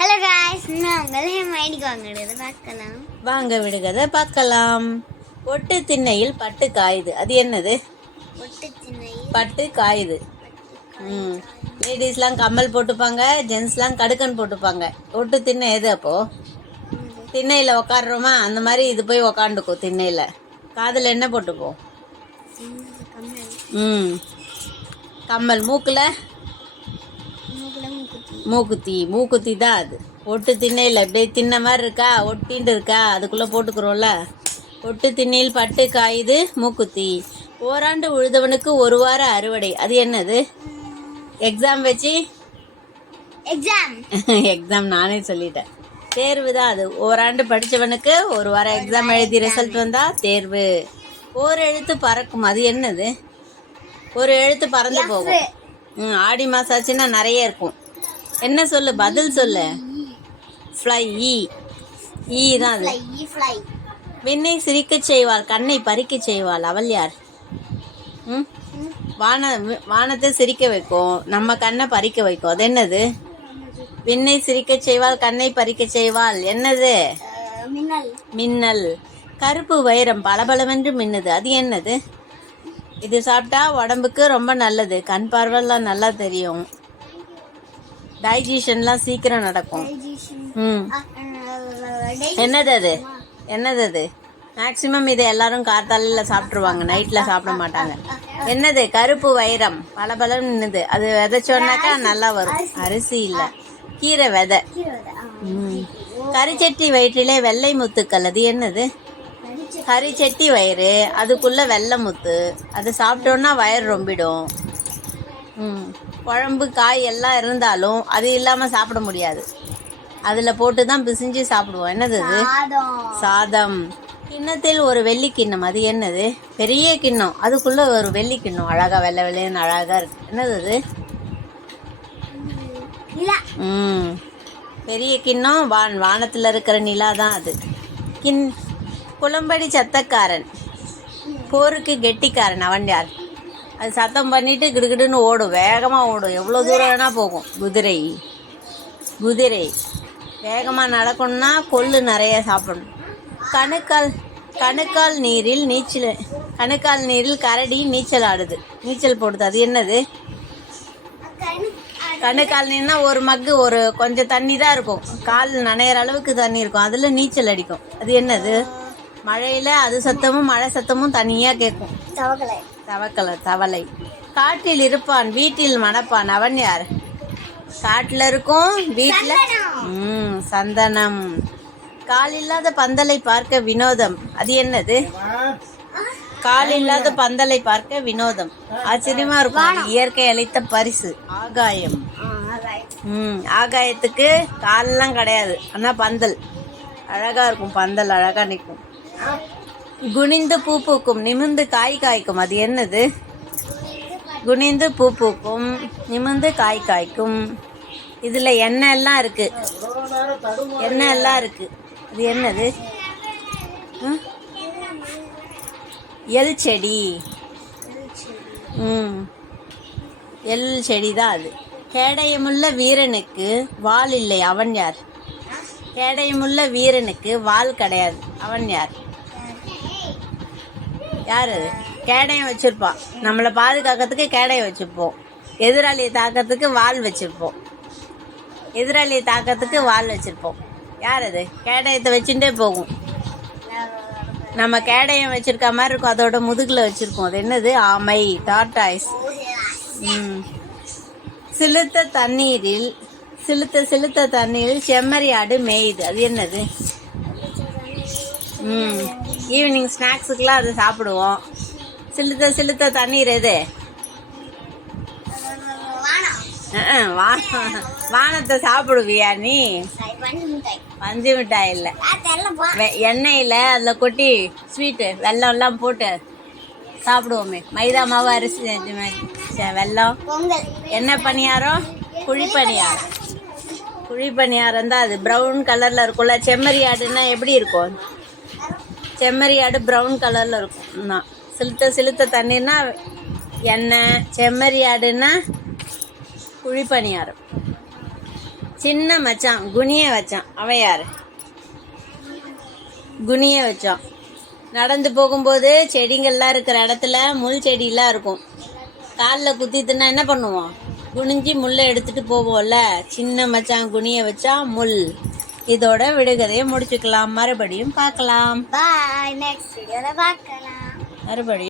Hello guys நான் உங்களை மைடிக்கு வாங்குறது பார்க்கலாம். வாங்க விடுகதை பார்க்கலாம். ஒட்டு திண்ணையில் பட்டு காயுது, அது என்னது? ஒட்டு திண்ணை பட்டு காயுது. லேடிஸ்லாம் கம்மல் போட்டுப்பாங்க, ஜென்ஸ்லாம் கடுக்கன் போட்டுப்பாங்க. ஒட்டு திண்ணை எது? அப்போ திண்ணையில் உக்காடுறோமா, அந்த மாதிரி இது போய் உக்காண்டுக்கும் திண்ணையில். காதில் என்ன போட்டுப்போம்? கம்மல். மூக்கில் மூக்குத்தி தான் அது. ஒட்டு திண்ணையில் இப்படியே தின்ன மாதிரி இருக்கா, ஒட்டின்னு இருக்கா, அதுக்குள்ளே போட்டுக்கிறோம்ல. ஒட்டு திண்ணையில் பட்டு காயுது மூக்குத்தி. ஓராண்டு உழுதவனுக்கு ஒரு வார அறுவடை, அது என்னது? எக்ஸாம் வச்சு எக்ஸாம் நானே சொல்லிட்டேன். தேர்வு தான் அது. ஓராண்டு படித்தவனுக்கு ஒரு வாரம் எக்ஸாம் எழுதி ரிசல்ட் வந்தா தேர்வு. ஒரு எழுத்து பறக்கும், அது என்னது? ஒரு எழுத்து பறந்து போகும். ஆடி மாசம் ஆச்சுன்னா நிறைய இருக்கும். என்ன சொல்லு, பதில் சொல்லு. ஃப்ளை. ஈ தான் அது. விண்ணை சிரிக்க செய்வாள், கண்ணை பறிக்க செய்வாள், அவள் யார்? வானத்தை சிரிக்க வைக்கும், நம்ம கண்ணை பறிக்க வைக்கும், அது என்னது? விண்ணை சிரிக்க செய்வாள், கண்ணை பறிக்க செய்வாள், என்னது? மின்னல். கருப்பு வைரம் பளபளவென்று மின்னுது, அது என்னது? இது சாப்பிட்டா உடம்புக்கு ரொம்ப நல்லது, கண் பார்வைலாம் நல்லா தெரியும், டைஜஷன்லாம் சீக்கிரம் நடக்கும். என்னது அது? என்னது அது? மேக்சிமம் இதை எல்லாரும் காத்தாலையில் சாப்பிட்ருவாங்க, நைட்டில் சாப்பிட மாட்டாங்க. என்னது? கருப்பு வைரம் பளபளன்னு நின்னுது, அது விதைச்சோன்னாக்கா நல்லா வரும். அரிசி இல்லை, கீரை விதை. கரிச்சட்டி வயிற்றிலே வெள்ளை முத்துக்கள், அது என்னது? கரிச்சட்டி வயிறு, அதுக்குள்ள வெள்ளை முத்து, அது சாப்பிட்டோன்னா வயிறு ரொம்பிடும். குழம்பு காய் எல்லாம் இருந்தாலும் அது இல்லாமல் சாப்பிட முடியாது, அதில் போட்டு தான் பிசிஞ்சு சாப்பிடுவோம். என்னது அது? சாதம். கிண்ணத்தில் ஒரு வெள்ளி கிண்ணம், அது என்னது? பெரிய கிண்ணம், அதுக்குள்ள ஒரு வெள்ளி கிண்ணம், அழகா வெள்ளை வெள்ளைன்னு அழகா இருக்கு. என்னது அது? பெரிய கிண்ணம். வானத்தில் இருக்கிற நிலா தான் அது. குளம்படி சத்தக்காரன், போருக்கு கெட்டிக்காரன், அவன் யார்? அது சத்தம் பண்ணிட்டு கிடுகிடுன்னு ஓடும், வேகமாக ஓடும், எவ்வளோ தூரம் வேணால் போகும். குதிரை. வேகமாக நடக்கணும்னா கொள்ளு நிறைய சாப்பிடணும். கணுக்கால் நீரில் கரடி நீச்சல் ஆடுது, நீச்சல் போடுது, அது என்னது? கணுக்கால் நீர்னா ஒரு மக்கு, ஒரு கொஞ்சம் தண்ணி தான் இருக்கும், கால் நனையிற அளவுக்கு தண்ணி இருக்கும், அதில் நீச்சல் அடிக்கும், அது என்னது? மழையில் அது சத்தமும் மழை சத்தமும் தனியாக கேட்கும். தவளை. காட்டில் இருப்பான், வீட்டில் மணப்பான், அவன் யார்? காட்டில் இருக்கும், வீட்டில் சந்தனம். கால் இல்லாத பந்தலை பார்க்க வினோதம், அது என்னது? கால் இல்லாத பந்தலை பார்க்க வினோதம், ஆச்சரியமா இருக்கும், இயற்கை அளித்த பரிசு. ஆகாயம். ஆகாயத்துக்கு காலெல்லாம் கிடையாது, ஆனா பந்தல் அழகா இருக்கும், பந்தல் அழகா நிற்கும். குனிந்து பூ பூக்கும், நிமிர்ந்து காய் காய்க்கும், அது என்னது? குனிந்து பூ பூக்கும், நிமிர்ந்து காய் காய்க்கும். இதுல எண்ணெய் எல்லாம் இருக்கு, அது என்னது? எல் செடி. எல் செடி தான் அது. கேடயமுள்ள வீரனுக்கு வாள் இல்லை, அவன் யார்? கேடயமுள்ள வீரனுக்கு வாள் கிடையாது, அவன் யார்? யார் அது? கேடயம் வச்சுருப்பான், நம்மளை பாதுகாக்கிறதுக்கு கேடயம் வச்சுருப்போம், எதிராளியை தாக்கிறதுக்கு வாள் வச்சுருப்போம். யார் அது? கேடயத்தை வச்சுட்டே போகும், நம்ம கேடயம் வச்சுருக்க மாதிரி இருக்கும், அதோட முதுகில் வச்சுருப்போம், அது என்னது? ஆமை, டார்டாய்ஸ். சிலுத்த தண்ணீரில் செம்மறி ஆடு மேயுது, அது என்னது? ஈவினிங் ஸ்நாக்ஸுக்கெலாம் அது சாப்பிடுவோம். சிலுத்த தண்ணீர் எது? வானத்தை சாப்பிடுவியா நீ? பஞ்சு மிட்டாய் இல்லை, எண்ணெயில் அதில் கொட்டி ஸ்வீட்டு வெல்லம் எல்லாம் போட்டு சாப்பிடுவோமே. மைதா மாவு, அரிசி, வெல்லம். என்ன பணியாரம்? குழிப்பணியாரம் தான் அது. ப்ரௌன் கலரில் இருக்கும்ல. செம்மறி ஆடுன்னா எப்படி இருக்கும்? செம்மறி ஆடு ப்ரௌன் கலரில் இருக்கும். சிலுத்த தண்ணீர்னா எண்ணெய், செம்மறி ஆடுன்னா குழிப்பணியாரம். சின்ன மச்சான் குனிய வச்சான். அவன் யாரு? குனிய வச்சான். நடந்து போகும்போது செடிங்கள்லாம் இருக்கிற இடத்துல முள் செடியெல்லாம் இருக்கும். காலில் குத்திட்டுனா என்ன பண்ணுவோம்? குனிஞ்சி முள்ளை எடுத்துட்டு போவோம்ல. சின்ன மச்சான் குனிய வச்சா முள். இதோட விடுகதையை முடிச்சுக்கலாம். மறுபடியும் பார்க்கலாம். பாய். நெக்ஸ்ட் வீடியோல பார்க்கலாம். மறுபடியும்